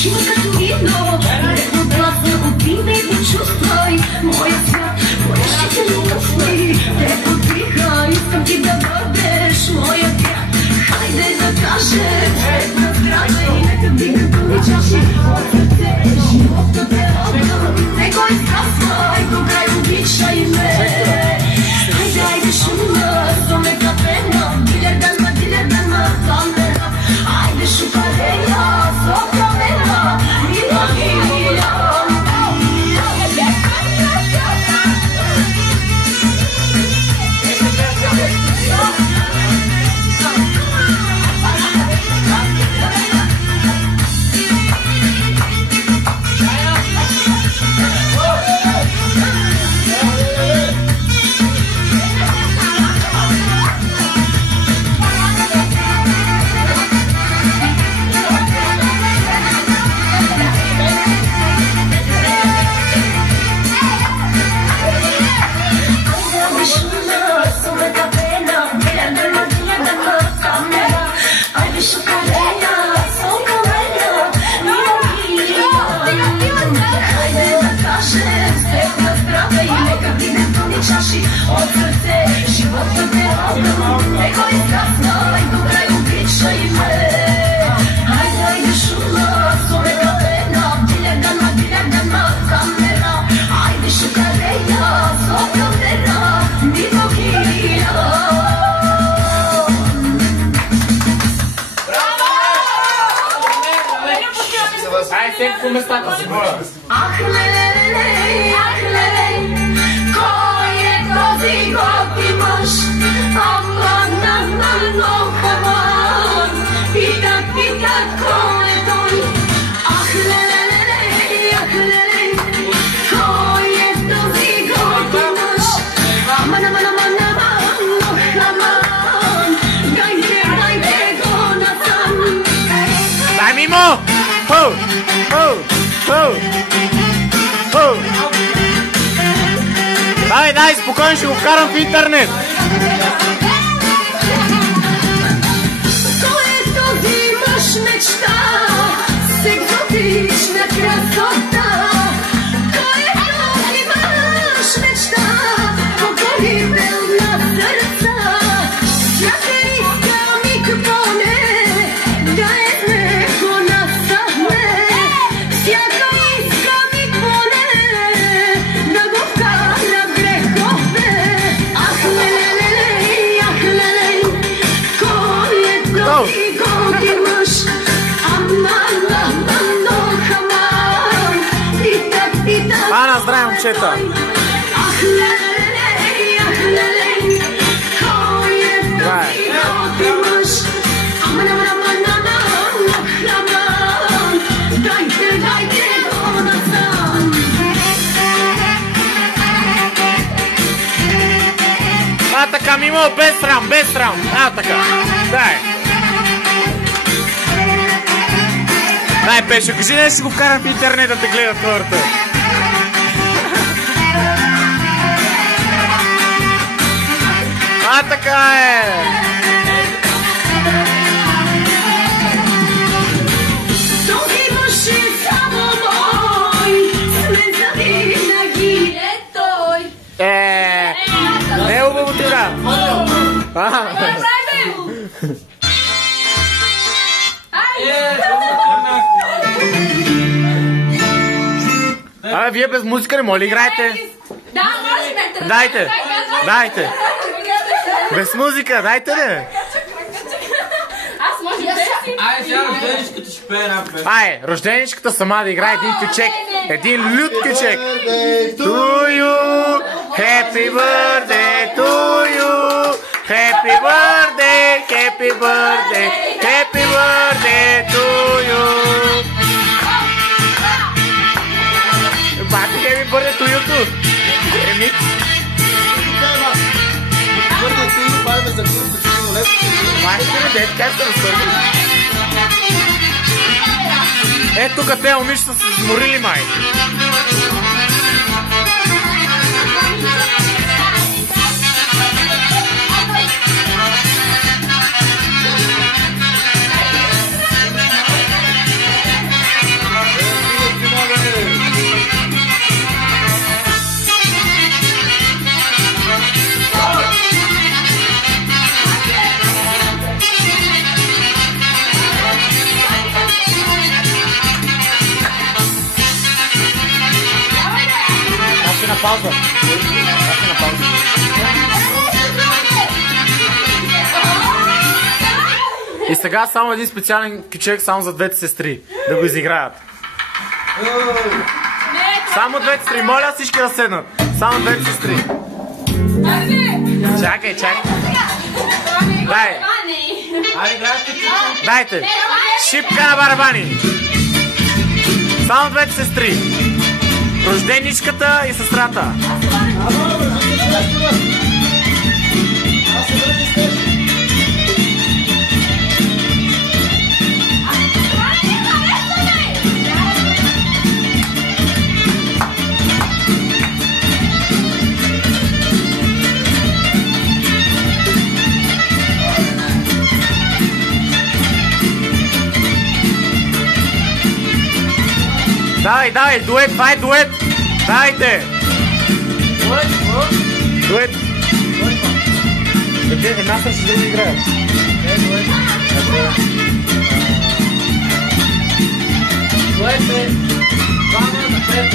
очима като вино. От гласа обвина и почувствай моя свят, горещите ми усни. Те подвиха, искам ти да бъдеш моя град. Хайде да кажем, светна здраве и нека вдигнат ни чаши от сърце. Живота те отдам, не го изказвай, до край обичай ме. Хайде, айде шумна, соме капена, дилердан ма камера. Айде шукарея, со камера, мила мила. Чаши от сърце, живота те отдам, не го изказвай, до край обичай ме. Хайде, айде шума, соме капена, дилердан ма камера. Айде шукарея, со камера, мила мила. Ай, всеки по местата си, моля. Ах, леле, ах, леле, кой е този готи мъж? Аман, аман, ох, аман, питат, кой е той? Ах, леле, ах, леле, кой е този готи мъж? Аман, аман, аман, аман, ох, аман, дайте го насам. Дай мимо! Хо! Хо! Хо! Хо! Дай, спокойно ще го вкарам в интернет! Кой е този мъж мечта с екзотична красота? Кой е този мъж мечта, покорител на сърца? Всяка иска миг поне да е с него насаме. Всяка иска миг поне да го вкара в грехове. Ах, леле, ах, леле, кой е този готи мъж? Аман, аман, ох, аман, питат, Ана, здравей, момчета! ах, леле, кой е този готи мъж? Аман, аман, аман, аман, ох, аман, дайте го насам. А така, мимо, без срам! А така, дай! Дай, Пешо, кажи, не ще го вкарам в интернет да те гледат хората. А така е! Този мъж е само мой, сме завинаги е той. Не е хубаво това! Вие без музика не може ли играете? Да, може. Дайте! Без музика, дайте не! Аз може да си. Ай, сега рожденичката ще пее една песен. Ай, рожденичката сама да играе един кючек. Един лют кючек. To you, happy birthday to you. Happy birthday, happy birthday, happy birthday to you. Бати, happy birthday to you too. Еми? Майстер, дед, как се разпърви? Ето тук те момичета са се изморили, май. пауза. Аз на пауза. И сега само един специален кючек само за двете сестри. Да го изиграят. Само двете сестри. Моля всички да седнат. Само двете сестри. Чакай. Дай. Дайте. Шипка на барабани. Само двете сестри. Рожденичката и сестрата. Давай, дует, това е дует. Дайте. Дует. Една срещу друга играят. Дует е. Двама напред.